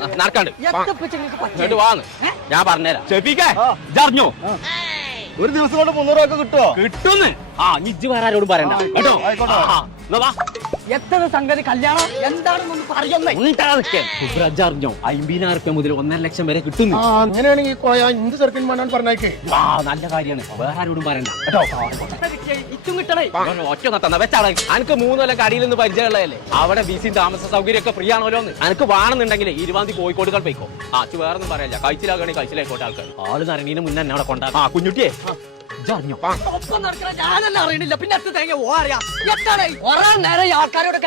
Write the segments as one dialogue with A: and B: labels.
A: നടക്കാണ്ട് ഇങ്ങോട്ട് വാന്ന് ഞാൻ പറഞ്ഞുതരാം. ഷെഫീഖേ ഇതറിഞ്ഞോ?
B: ഒരു ദിവസം കൊണ്ട് 300 രൂപ കിട്ടുമോ?
A: കിട്ടുന്ന്. ഇജ്ജ് വേറെ ആരോടും പറയണ്ട കേട്ടോ.
C: എത്ര സംഗതി കല്യാണം എന്താണെന്നൊന്ന് പറയുന്നേ.
A: അറിഞ്ഞോ 50,000 മുതൽ 1.5 ലക്ഷം വരെ കിട്ടുന്നു.
B: അങ്ങനെയാണെങ്കിൽ എന്ത് ചെറുക്കൻ വേണം പറഞ്ഞേക്കേ.
A: നല്ല കാര്യമാണ്, വേറെ ആരോടും പറയണ്ട കേട്ടോ.
C: ഇറ്റും കിട്ടണേ.
A: ഒറ്റ തന്ന വെച്ചാണ് അനക്ക് 3 കൊല്ലം കടിയിൽ നിന്ന് പരിചയമുള്ളതല്ലേ. അവിടെ ബിസിയും താമസ സൗകര്യം ഒക്കെ ഫ്രീ ആണല്ലോ. അനക്ക് വേണമെന്നുണ്ടെങ്കിൽ 20 കോഴിക്കോട് പോയിക്കോ. വേറെ ഒന്നും പറയല്ല. കഴിച്ചിലാകണേ കഴിച്ചിലായിക്കോട്ടെ. ആൾക്കാർ ആള് നിറങ്ങീന് മുന്നേ എന്നെ അവിടെ കൊണ്ടാ. കുഞ്ഞുട്ടിയെ
C: ഒപ്പം നടക്കണ ഞാനല്ല അറിയണില്ല. പിന്നെ എത്ര തേങ്ങ അറിയാം. എത്താണ് ഒരേ നേരം ആൾക്കാരോട്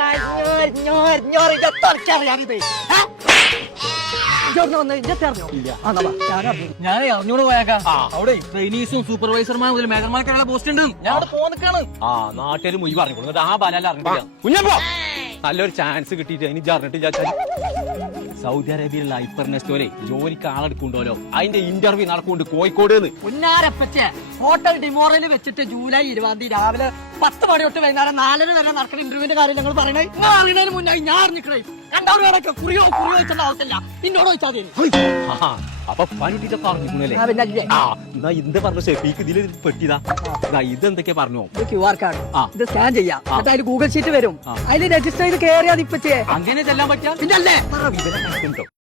D: ഞാൻ അറിഞ്ഞോട് പോയേക്കാം. അവിടെ ട്രെയിനീസും സൂപ്പർവൈസർമാരും മുതൽ മേഖലമാർക്കുള്ള പോസ്റ്റ് ഉണ്ട്. ഞാൻ അവിടെ പോന്നിക്കാണ്.
A: നാട്ടിൽ മുയി പറഞ്ഞു കൊടുക്കുന്നത് ആ ബല അറിഞ്ഞില്ല. കുഞ്ഞപ്പോ നല്ലൊരു ചാൻസ് കിട്ടിയിട്ട് എനിക്ക് അറിഞ്ഞിട്ട് സൗദി അറേബ്യയിലുള്ള ഹൈപ്പർനെസ്റ്റോരെ ജോലിക്ക് ആളെടുക്കുണ്ടല്ലോ. അതിന്റെ ഇന്റർവ്യൂ നടക്കുന്നുണ്ട് കോഴിക്കോട്.
C: പുന്നാരപ്പച്ചേ ഹോട്ടൽ ഡിമോറയിൽ വെച്ചിട്ട് ജൂലൈ 20 രാവിലെ 10 മണി തൊട്ട് വൈകുന്നേരം 4 വരെ നടക്കുന്ന ഇന്റർവ്യൂവിന്റെ കാര്യം ഞങ്ങൾ പറയണേ. നിങ്ങൾ അറിയുന്നതിന് മുന്നേ ഞാൻ അറിഞ്ഞിട്ടേ രണ്ടാമത് വേണമൊക്കെ കുറിയോ വെച്ചേണ്ട ആവശ്യമില്ല. പിന്നോട് ചോദിച്ചാൽ
A: അപ്പൊ പണിട്ടൊക്കെ അറിഞ്ഞിരിക്കുന്നല്ലേ. എന്ത് പറഞ്ഞു ഷെഫീക്ക് ഇതിൽ പെട്ടിതാ. ഇതെന്തൊക്കെയാ പറഞ്ഞു?
C: QR കാർഡ് ഇത് സ്കാൻ ചെയ്യാം. എന്നിട്ട് അതിൽ ഗൂഗിൾ ഷീറ്റ് വരും. അതിൽ രജിസ്റ്റർ ചെയ്ത് കയറിയാൽ ഇപ്പച്ചേ
A: അങ്ങനെ ചെല്ലാൻ പറ്റാ.
C: പിന്നല്ലേ